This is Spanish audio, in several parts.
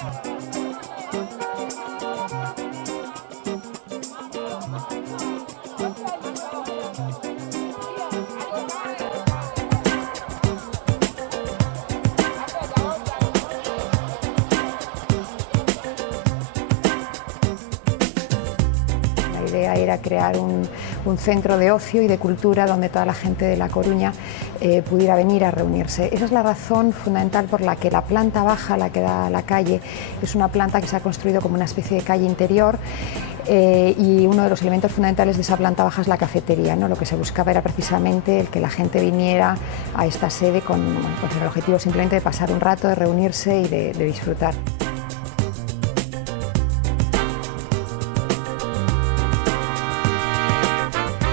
La idea era crear un centro de ocio y de cultura donde toda la gente de La Coruña pudiera venir a reunirse. Esa es la razón fundamental por la que la planta baja, la que da a la calle, es una planta que se ha construido como una especie de calle interior y uno de los elementos fundamentales de esa planta baja es la cafetería, ¿no? Lo que se buscaba era precisamente el que la gente viniera a esta sede con el objetivo simplemente de pasar un rato, de reunirse y de disfrutar.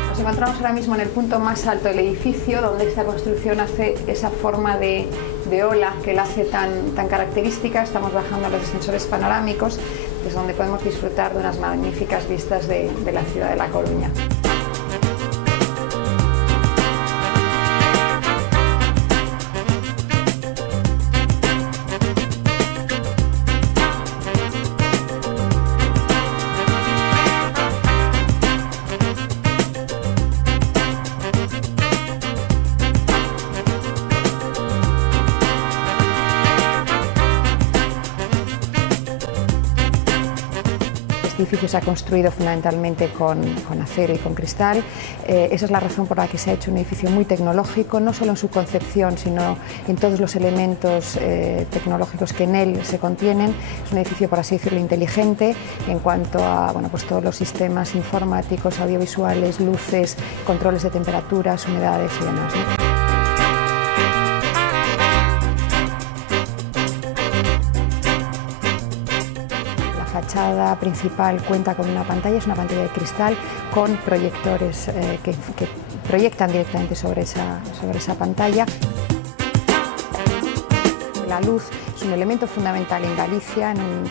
Nos encontramos ahora mismo en el punto más alto del edificio, donde esta construcción hace esa forma de ola que la hace tan característica. Estamos bajando a los ascensores panorámicos, desde donde podemos disfrutar de unas magníficas vistas de la ciudad de La Coruña. Este edificio se ha construido fundamentalmente con acero y con cristal. Esa es la razón por la que se ha hecho un edificio muy tecnológico, no solo en su concepción, sino en todos los elementos tecnológicos que en él se contienen. Es un edificio, por así decirlo, inteligente en cuanto a pues todos los sistemas informáticos, audiovisuales, luces, controles de temperaturas, humedades y demás, ¿no? La fachada principal cuenta con una pantalla, es una pantalla de cristal con proyectores que proyectan directamente sobre esa pantalla. La luz es un elemento fundamental en Galicia, en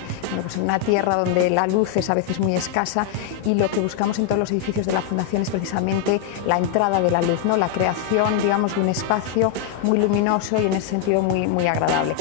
una tierra donde la luz es a veces muy escasa, y lo que buscamos en todos los edificios de la Fundación es precisamente la entrada de la luz, ¿no? La creación, digamos, de un espacio muy luminoso y en ese sentido muy agradable.